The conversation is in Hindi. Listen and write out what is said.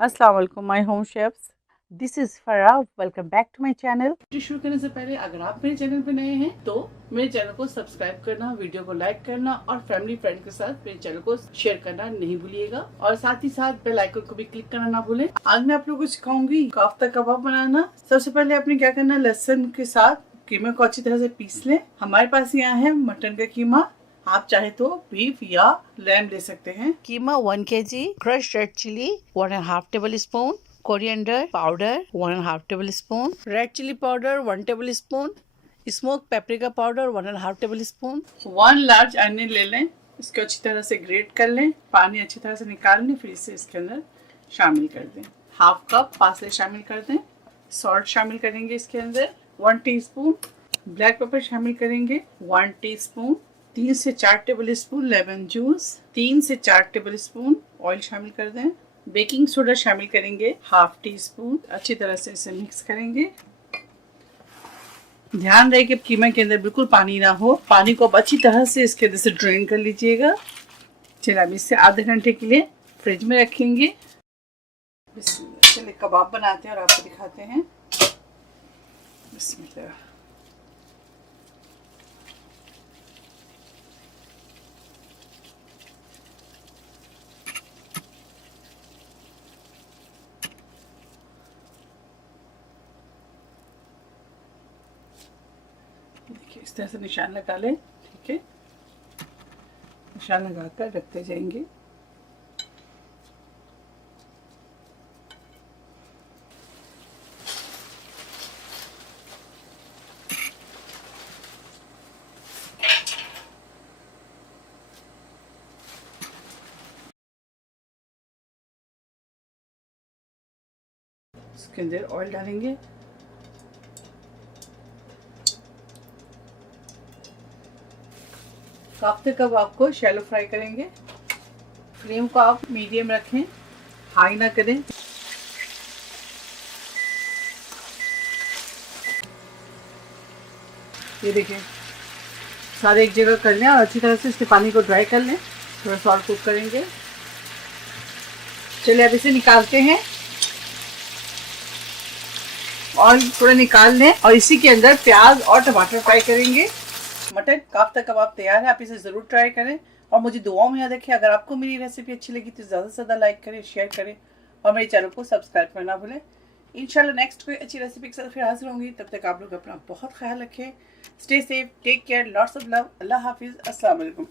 अस्सलाम वालेकुम my home chefs, this is Farah. Welcome back to my channel. Video शुरू करने से पहले अगर आप मेरे चैनल पे नए हैं तो मेरे चैनल को सब्सक्राइब करना, वीडियो को लाइक करना और फैमिली फ्रेंड के साथ मेरे चैनल को शेयर करना नहीं भूलिएगा और साथ ही साथ बेल आइकन को भी क्लिक करना ना भूलें। आज मैं आप लोगों को सिखाऊंगी कोफ्ता कबाब बनाना। सबसे पहले आपने क्या करना, लहसुन के साथ कीमे को अच्छी तरह से पीस लें। हमारे पास यहाँ है मटन का कीमा, आप चाहे तो बीफ या लैम ले सकते हैं। Keema 1 kg, crushed red chilli 1.5 tablespoon, coriander powder 1.5 tablespoon, red chilli powder 1 tablespoon, smoke paprika powder 1.5 tablespoon. 1 large onion ले लें, इसको अच्छी तरह से ग्रेट कर लें, पानी अच्छी तरह से निकाल लें, फिर इसे इसके अंदर शामिल कर दें। हाफ कप पासले शामिल कर दें, सॉल्ट शामिल करेंगे इसके अंदर 1 टीस्पून, ब्लैक पेपर शामिल करेंगे 1 टीस्पून, 3 से 4 टेबल स्पून लेमन जूस, 3 से 4 टेबल स्पून ऑयल शामिल कर दें। बेकिंग सोडा शामिल करेंगे हाफ टी स्पून। अच्छी तरह से इसे मिक्स करेंगे। ध्यान रहे कि कीमा के अंदर बिल्कुल पानी ना हो, पानी को अब अच्छी तरह से इसके अंदर से ड्रेन कर लीजिएगा। चलिए अब इसे आधे घंटे के लिए फ्रिज में रखेंगे। चलिए कबाब बनाते हैं और आपको दिखाते हैं। बिस्मिल्लाह। देखिए इस तरह से निशान लगा लें, ठीक है। निशान लगाकर रखते जाएंगे। इसके अंदर ऑयल डालेंगे। कोफ्ते कबाब को शैलो फ्राई करेंगे। फ्लेम को आप मीडियम रखें, हाई ना करें। ये देखिए सारे एक जगह कर लें और अच्छी तरह से इसके पानी को ड्राई कर लें। थोड़ा सॉल्ट कुक करेंगे। चलिए अब इसे निकालते हैं। ऑयल थोड़ा निकाल लें और इसी के अंदर प्याज और टमाटर फ्राई करेंगे। मटन कोफ्ता कबाब तैयार है। आप इसे ज़रूर ट्राई करें और मुझे दुआओं में याद रखें। अगर आपको मेरी रेसिपी अच्छी लगी तो ज़्यादा से ज़्यादा लाइक करें, शेयर करें और मेरे चैनल को सब्सक्राइब करना भूलें। इंशाल्लाह नेक्स्ट कोई अच्छी रेसिपी के साथ फिर हाजिर होंगी। तब तक आप लोग अपना बहुत ख्याल रखें। Stay safe, take care, lots of love. अल्लाह हाफिज़, अस्सलाम वालेकुम।